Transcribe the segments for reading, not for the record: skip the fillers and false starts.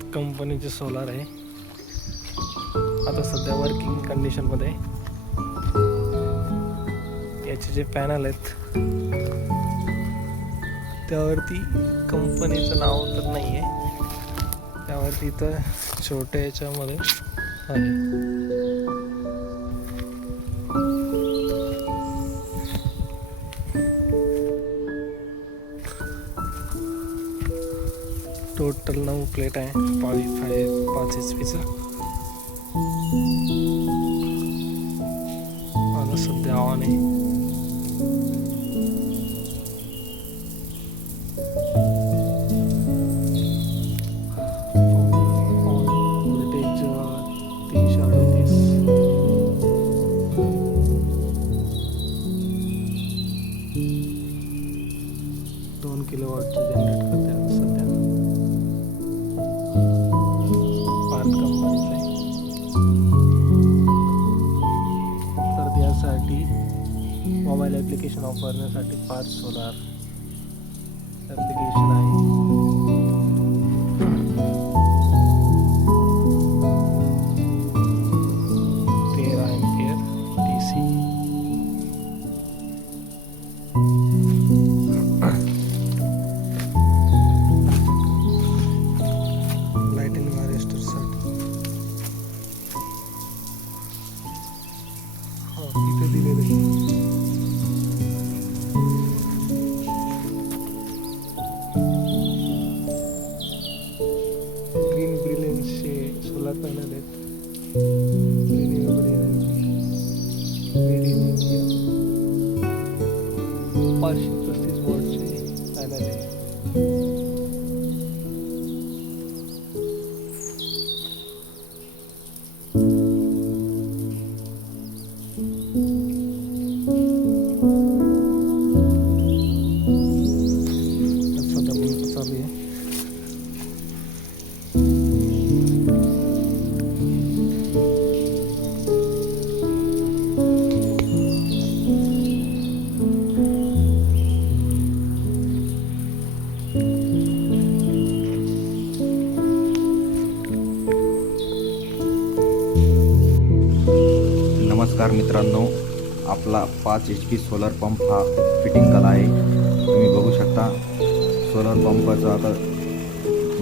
पार्थ कंपनीचे सोलार आहे. आता सध्या वर्किंग कंडिशनमध्ये आहे. याचे जे पॅनल आहेत त्यावरती कंपनीचं नाव तर नाही आहे, त्यावरती इथं छोट्या याच्यामध्ये आहे. टोटल 9 प्लेट आहे, 5 HP चा. आता सध्या ऑन आहे. व्होल्टेज 338. 2 किलोवॉटचं जनरेट करते आता सध्या. पार्थ कंपनीचं आहे. तर यासाठी मोबाईल ॲप्लिकेशन वापरण्यासाठी पार्थ सोलार ॲप्लिकेशन आहे. इथे दिलेलं आहे. ग्रीन ब्रिलियन्सचे सोलार पॅनल आहेत. Renewable energy made in India 535 वॉटचे पॅनल आहे. नमस्कार मित्रांनो, आपला 5 HP सोलर पंप हा फिटिंग झाला आहे. तुम्ही बघू शकता सोलर पंपाचं आता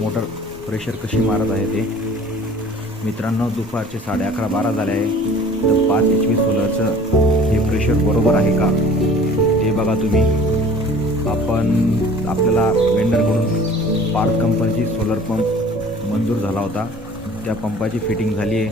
मोटर प्रेशर कशी मारत आहे ते. मित्रांनो, दुपारचे 11:30-12 झाले आहे. तर 5 HP सोलरचं हे प्रेशर बरोबर आहे का हे बघा तुम्ही. आपल्याला वेंडरकडून पार्थ कंपनीची सोलर पंप मंजूर झाला होता. त्या पंपाची फिटिंग झाली आहे.